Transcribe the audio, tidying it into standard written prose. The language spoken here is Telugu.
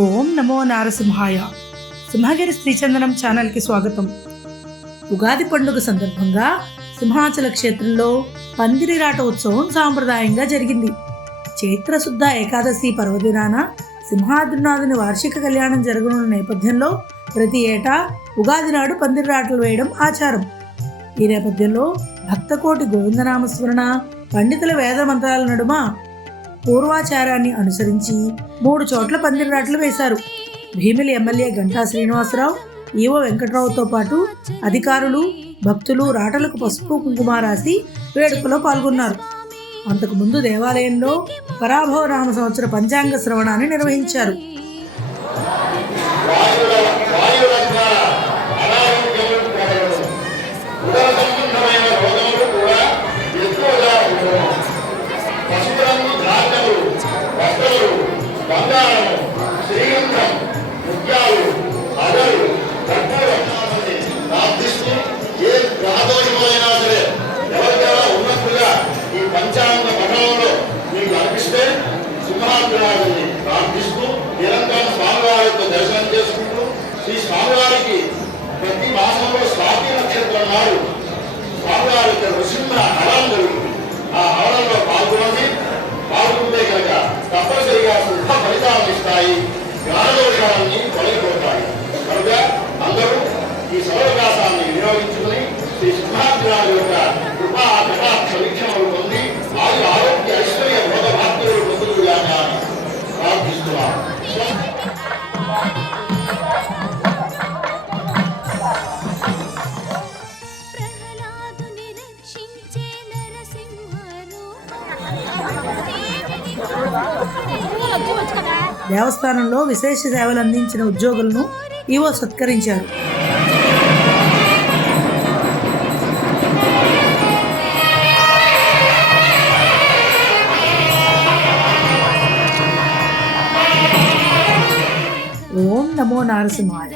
ఓం నమో నారసింహాయ. సింహగిరి శ్రీచందనం ఛానల్కి స్వాగతం. ఉగాది పండుగ సందర్భంగా సింహాచల క్షేత్రంలో పందిరిరాట ఉత్సవం సాంప్రదాయంగా జరిగింది. చైత్రశుద్ధ ఏకాదశి పర్వదినాన సింహాద్రినాథుని వార్షిక కళ్యాణం జరగనున్న నేపథ్యంలో ప్రతి ఏటా ఉగాది నాడు పందిరిరాటలు వేయడం ఆచారం. ఈ నేపథ్యంలో భక్తకోటి గోవిందనామస్మరణ, పండితుల వేద మంత్రాల నడుమ పూర్వాచారాన్ని అనుసరించి 3 చోట్ల పందిరిరాటలు వేశారు. భీమిలి ఎమ్మెల్యే గంటా శ్రీనివాసరావు, ఈవో వెంకట్రావుతో పాటు అధికారులు, భక్తులు రాటలకు పసుపు కుంకుమ రాసి వేడుకలో పాల్గొన్నారు. అంతకుముందు దేవాలయంలో పరాభవ నామ సంవత్సర పంచాంగ శ్రవణాన్ని నిర్వహించారు. పంచాంగ పఠనంలో మీకు అనిపిస్తే సింహాద్రినాథుని ప్రార్థిస్తూ నిరంతరం స్వామివారితో దర్శనం చేసుకుంటూ శ్రీ స్వామివారికి ప్రతి మాసంలో స్వాతి నక్షత్రం నాడు స్వామివారి నృసింహ హవనం జరుగుతుంది. ఆ హవనంలో పాల్గొంటే కనుక తప్పనిసరిగా శుభ ఫలితాలను ఇస్తాయి, జ్ఞానదోషాలన్నీ తొలగిపోతాయి. కనుక అందరూ ఈ సదవకాశాన్ని వినియోగించుకుని శ్రీ సింహాద్రినాథు యొక్క కృపా కటాక్ష వీక్షణలు పొంది ఆరోగ్య ఐశ్వర్య భోగ భాగ్యులు పొందులుగానే ప్రార్థిస్తున్నాం. దేవస్థానంలో విశేష సేవలు అందించిన ఉద్యోగులను ఈవో సత్కరించారు. ఓం నమో నారసింహాయ.